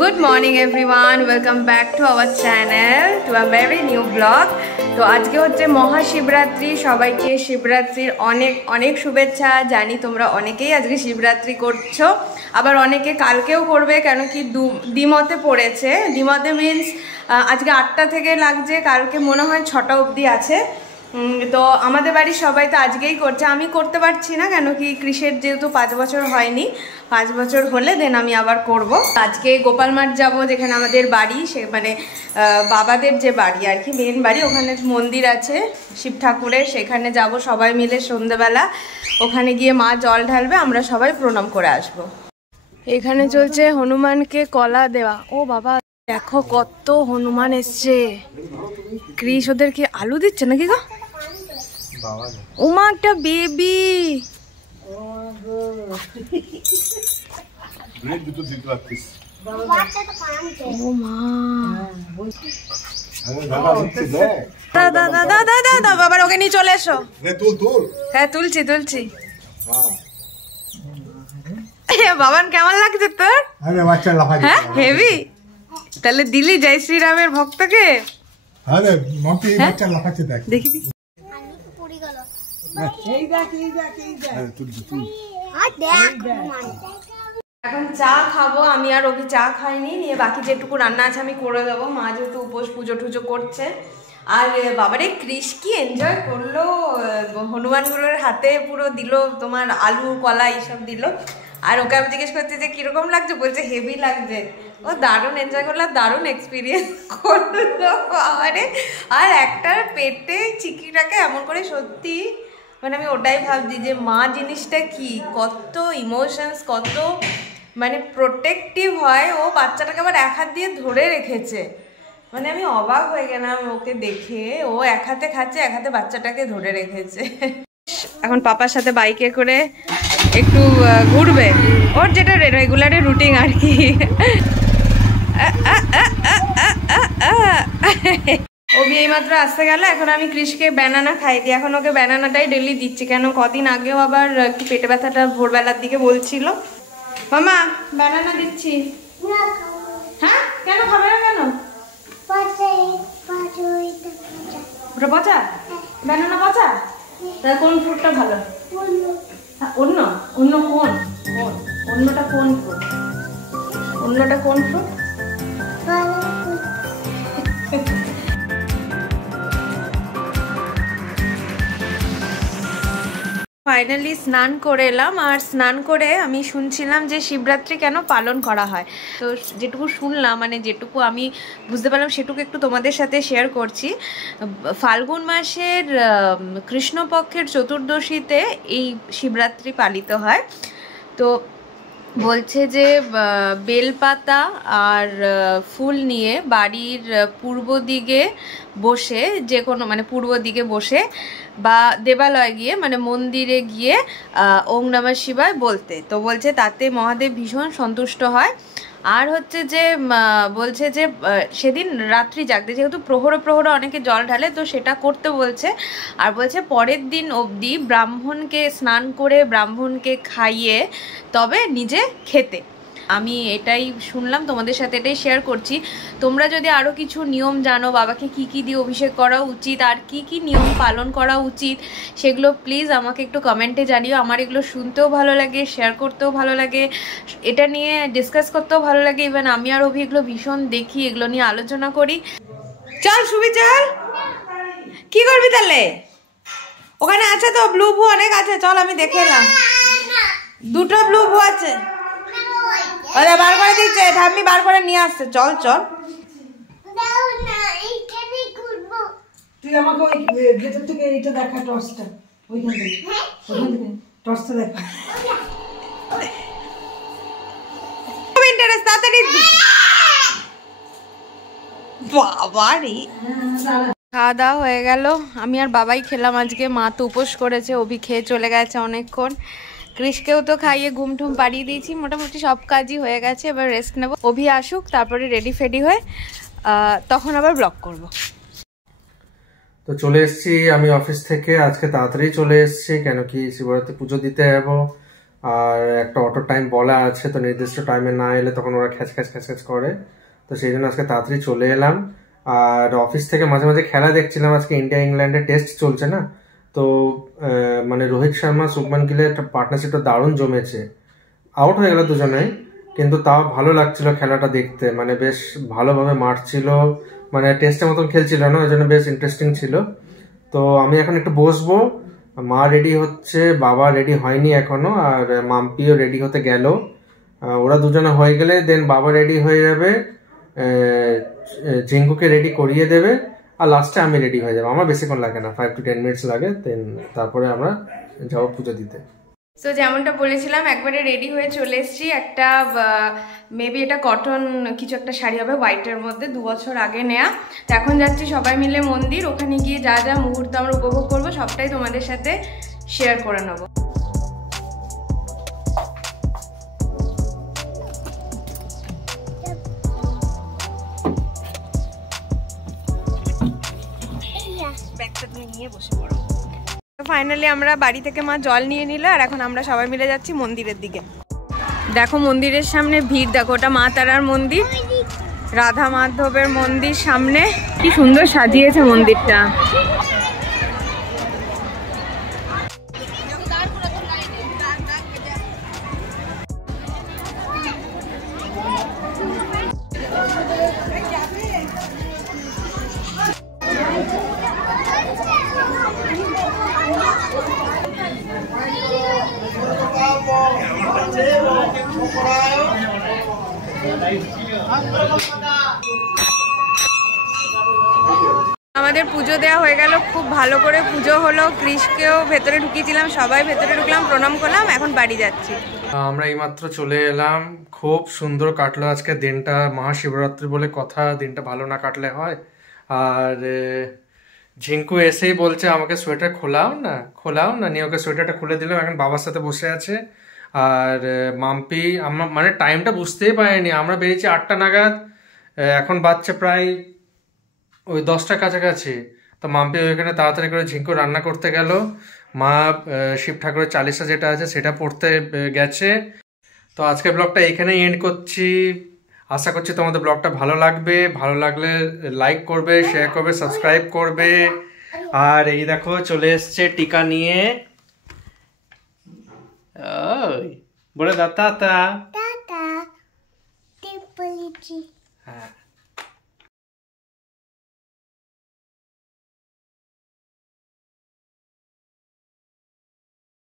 Good morning everyone, welcome back to our channel, to a very new vlog. তো আজকে হচ্ছে মহাশিবরাত্রি, সবাইকে শিবরাত্রির অনেক অনেক শুভেচ্ছা। জানি তোমরা অনেকেই আজকে শিবরাত্রি করছো, আবার অনেকে কালকেও করবে, কেন কি দ্বিমতে পড়েছে। দ্বিমতে মিন্স আজকে 8টা থেকে লাগছে, কালকে মনে হয় 6টা অবধি আছে। তো আমাদের বাড়ির সবাই তো আজকেই করছে, আমি করতে পারছি না, কেন কি কৃষের যেহেতু 5 বছর হয়নি, 5 বছর হলে দেন আমি আবার করব। আজকে গোপাল মাঠ যাবো, যেখানে আমাদের বাড়ি, সে মানে বাবাদের যে বাড়ি আর কি, মেন বাড়ি, ওখানে মন্দির আছে শিব ঠাকুরের, সেখানে যাব সবাই মিলে সন্ধ্যেবেলা। ওখানে গিয়ে মা জল ঢালবে, আমরা সবাই প্রণাম করে আসব। এখানে চলছে হনুমানকে কলা দেওয়া। ও বাবা, দেখো কত হনুমান এসছে। কৃষ ওদেরকে আলু দিচ্ছে নাকি গো? ওমা একটা বেবি। বাবার ওকে নিয়ে চলে এসো। হ্যাঁ তুলছি। বাবান কেমন লাগছে তোর? হ্যাঁ হেভি। তাহলে দিলি জয় শ্রীরামের ভক্তকে? দেখি এখন চা খাবো আমি, আর ওকে চা খাইনি, নিয়ে বাকি যেটুকু রান্না আছে আমি করে দেবো। মা যেহেতু উপোস পুজো টুজো করছে। আর বাবারে কৃষ কি এনজয় করলো, হনুমানগুলোর হাতে পুরো দিল তোমার আলু কলা এইসব দিল। আর ওকে আমি জিজ্ঞেস করতে যে কিরকম লাগছে, বলছে হেভি লাগছে। ও দারুণ এনজয় করলো, দারুণ এক্সপিরিয়েন্স করলো বাবারে। আর একটা পেটে চিকিটাকে এমন করে, সত্যি মানে আমি ওটাই ভাবছি যে মা জিনিসটা কি, কত ইমোশনস, কত মানে প্রোটেক্টিভ হয়। ও বাচ্চাটাকে আবার এক হাত দিয়ে ধরে রেখেছে, মানে আমি অবাক হয়ে গেলাম ওকে দেখে। ও এক হাতে খাচ্ছে, এক হাতে বাচ্চাটাকে ধরে রেখেছে। এখন পাপার সাথে বাইকে করে একটু ঘুরবে, ওর যেটা রেগুলারের রুটিন আর কি। অভি এইমাত্র আসতে গেল, এখন আমি কৃষকে ব্যানানা খাই দিই। এখন ওকে ব্যানানাটাই ডেলি দিচ্ছি, কেন কদিন আগেও আবার কি পেটে ব্যথাটা ভোরবেলার দিকে বলছিল। মামা ব্যানানা দিচ্ছি। হ্যাঁ কেন খাবে না কেন? ওটা পচা? ব্যানানা পচা? তাহলে কোন ফ্রুটটা ভালো? অন্য কোন? অন্যটা কোন ফ্রুট? অন্যটা কোন ফ্রুট? ফাইনালি স্নান করে এলাম। আর স্নান করে আমি শুনছিলাম যে শিবরাত্রি কেন পালন করা হয়। তো যেটুকু শুনলাম, মানে যেটুকু আমি বুঝতে পারলাম, সেটুকু একটু তোমাদের সাথে শেয়ার করছি। ফাল্গুন মাসের কৃষ্ণপক্ষের চতুর্দশীতে এই শিবরাত্রি পালিত হয়। তো বলছে যে বেলপাতা আর ফুল নিয়ে বাড়ির পূর্ব দিকে বসে, যে কোনো মানে পূর্ব দিকে বসে বা দেবালয়ে গিয়ে, মানে মন্দিরে গিয়ে ওম নমঃ শিবায় বলতে। তো বলছে তাতে মহাদেব ভীষণ সন্তুষ্ট হয়। আর হচ্ছে যে বলছে যে সেদিন রাত্রি জাগতে, যেহেতু প্রহরে অনেকে জল ঢালে, তো সেটা করতে বলছে। আর বলছে পরের দিন অবধি ব্রাহ্মণকে স্নান করে ব্রাহ্মণকে খাইয়ে তবে নিজে খেতে। আমি এটাই শুনলাম, তোমাদের সাথে এটাই শেয়ার করছি। তোমরা যদি আরও কিছু নিয়ম জানো, বাবাকে কি কি দিয়ে অভিষেক করা উচিত আর কি কি নিয়ম পালন করা উচিত, সেগুলো প্লিজ আমাকে একটু কমেন্টে জানিও। আমার এগুলো শুনতেও ভালো লাগে, শেয়ার করতেও ভালো লাগে, এটা নিয়ে ডিসকাস করতেও ভালো লাগে। ইভেন আমি আর অভি এগুলো ভীষণ দেখি, এগুলো নিয়ে আলোচনা করি। চল সুবি চল, কি করবি তাহলে? ওখানে আছে তো ব্লু ভু অনেক আছে, চল আমি দেখে এলাম। 2টো ব্লু ভু আছে, আরে বার করে দিচ্ছে, ঠাম্মি বার করে নিয়ে আসছে। চল তুই আমাকে ওই ভেতর থেকে এইটা দেখা, টর্চটা ওইখান থেকে, টর্চটা দেখা। তাড়াতাড়ি বাবারে। খাওয়া দাওয়া হয়ে গেল, আমি আর বাবাই খেলাম আজকে। মা তো উপোস করেছে, অভি খেয়ে চলে গেছে অনেকক্ষণ। কৃষকেও তো খাইয়ে ঘুম ঠুম পাড়িয়ে দিয়েছি, মোটামুটি সব কাজই হয়ে গেছে। এবার রেস্ট নেব, অভি আসুক, তারপরে রেডি ফেডি হয়ে তখন আবার ব্লগ করব। তো চলে এসেছি আমি অফিস থেকে, আজকে তাড়াতাড়ি চলে এসেছি, কেন কি শিবরাত্রি পুজো দিতে যাবো। আর একটা অটো টাইম বলা আছে, তো নির্দিষ্ট টাইমে না এলে তখন ওরা খ্যাচ খ্যাচ করে। তো সেই জন্য আজকে তাড়াতাড়ি চলে এলাম। আর অফিস থেকে মাঝে মাঝে খেলা দেখছিলাম, আজকে ইন্ডিয়া ইংল্যান্ডের টেস্ট চলছে না, তো মানে রোহিত শর্মা শুভমান গিলের একটা পার্টনারশিপটা দারুণ জমেছে। আউট হয়ে গেল দুজনেই, কিন্তু তাও ভালো লাগছিল খেলাটা দেখতে, মানে বেশ ভালোভাবে মারছিল, মানে টেস্টের মতন খেলছিল না, ওই জন্য বেশ ইন্টারেস্টিং ছিল। তো আমি এখন একটু বসবো, মা রেডি হচ্ছে, বাবা রেডি হয়নি এখনো, আর মাম্পিও রেডি হতে গেল। ওরা দুজনে হয়ে গেলে দেন বাবা রেডি হয়ে যাবে, জিঙ্কুকে রেডি করিয়ে দেবে, আর লাস্টে আমি রেডি হয়ে যাবো। আমার বেশিক্ষণ লাগে না, 5 to 10 মিনিটস লাগে, দেন তারপরে আমরা যাবো পুজো দিতে। সো যেমনটা বলেছিলাম একবারে রেডি হয়ে চলে এসেছি। একটা মেবি এটা কটন কিছু একটা শাড়ি হবে হোয়াইটের মধ্যে, 2 বছর আগে নেয়া। তো এখন যাচ্ছি সবাই মিলে মন্দির, ওখানে গিয়ে যা যা মুহূর্ত আমরা উপভোগ করবো সবটাই তোমাদের সাথে শেয়ার করে নেবো। ব্যাগটা তুমি নিয়ে বসে পড়ো। ফাইনালি আমরা বাড়ি থেকে মা জল নিয়ে নিল, আর এখন আমরা সবাই মিলে যাচ্ছি মন্দিরের দিকে। দেখো মন্দিরের সামনে ভিড়, দেখো ওটা মা তারার মন্দির, রাধা মাধবের মন্দির সামনে। কি সুন্দর সাজিয়েছে মন্দিরটা। আমাদের পুজো দেওয়া হয়ে গেল, খুব ভালো করে পুজো হলো। কৃষকেও ভেতরে ঢুকিয়েছিলাম, সবাই ভেতরে ঢুকলাম, প্রণাম করলাম, এখন বাড়ি যাচ্ছি। আমরা এইমাত্র চলে এলাম, খুব সুন্দর কাটলো আজকে দিনটা, মহাশিবরাত্রি বলে কথা, দিনটা ভালো না কাটলে হয়। আর ঝিঙ্কু এসেই বলছে আমাকে সোয়েটার খোলাও না, নিয়ে ওকে সোয়েটারটা খুলে দিলাম, এখন বাবার সাথে বসে আছে। আর মাম্পি আমরা মানে টাইমটা বুঝতেই পারিনি, আমরা বেরিয়েছি 8টা নাগাদ, এখন বাচ্চা প্রায় ওই 10টার কাছাকাছি। তো মাম্পি ওইখানে তাড়াতাড়ি করে ঝিঙ্কু রান্না করতে গেল, মা শিব ঠাকুরের চালিসা যেটা আছে সেটা পড়তে গেছে। তো আজকের ব্লগটা এইখানেই এন্ড করছি। আশা করছি তোমাদের ব্লগটা ভালো লাগবে, ভালো লাগলে লাইক করবে, শেয়ার করবে, সাবস্ক্রাইব করবে। আর এই দেখো চলে এসছে টিকা নিয়ে, ওই বলে দাতা।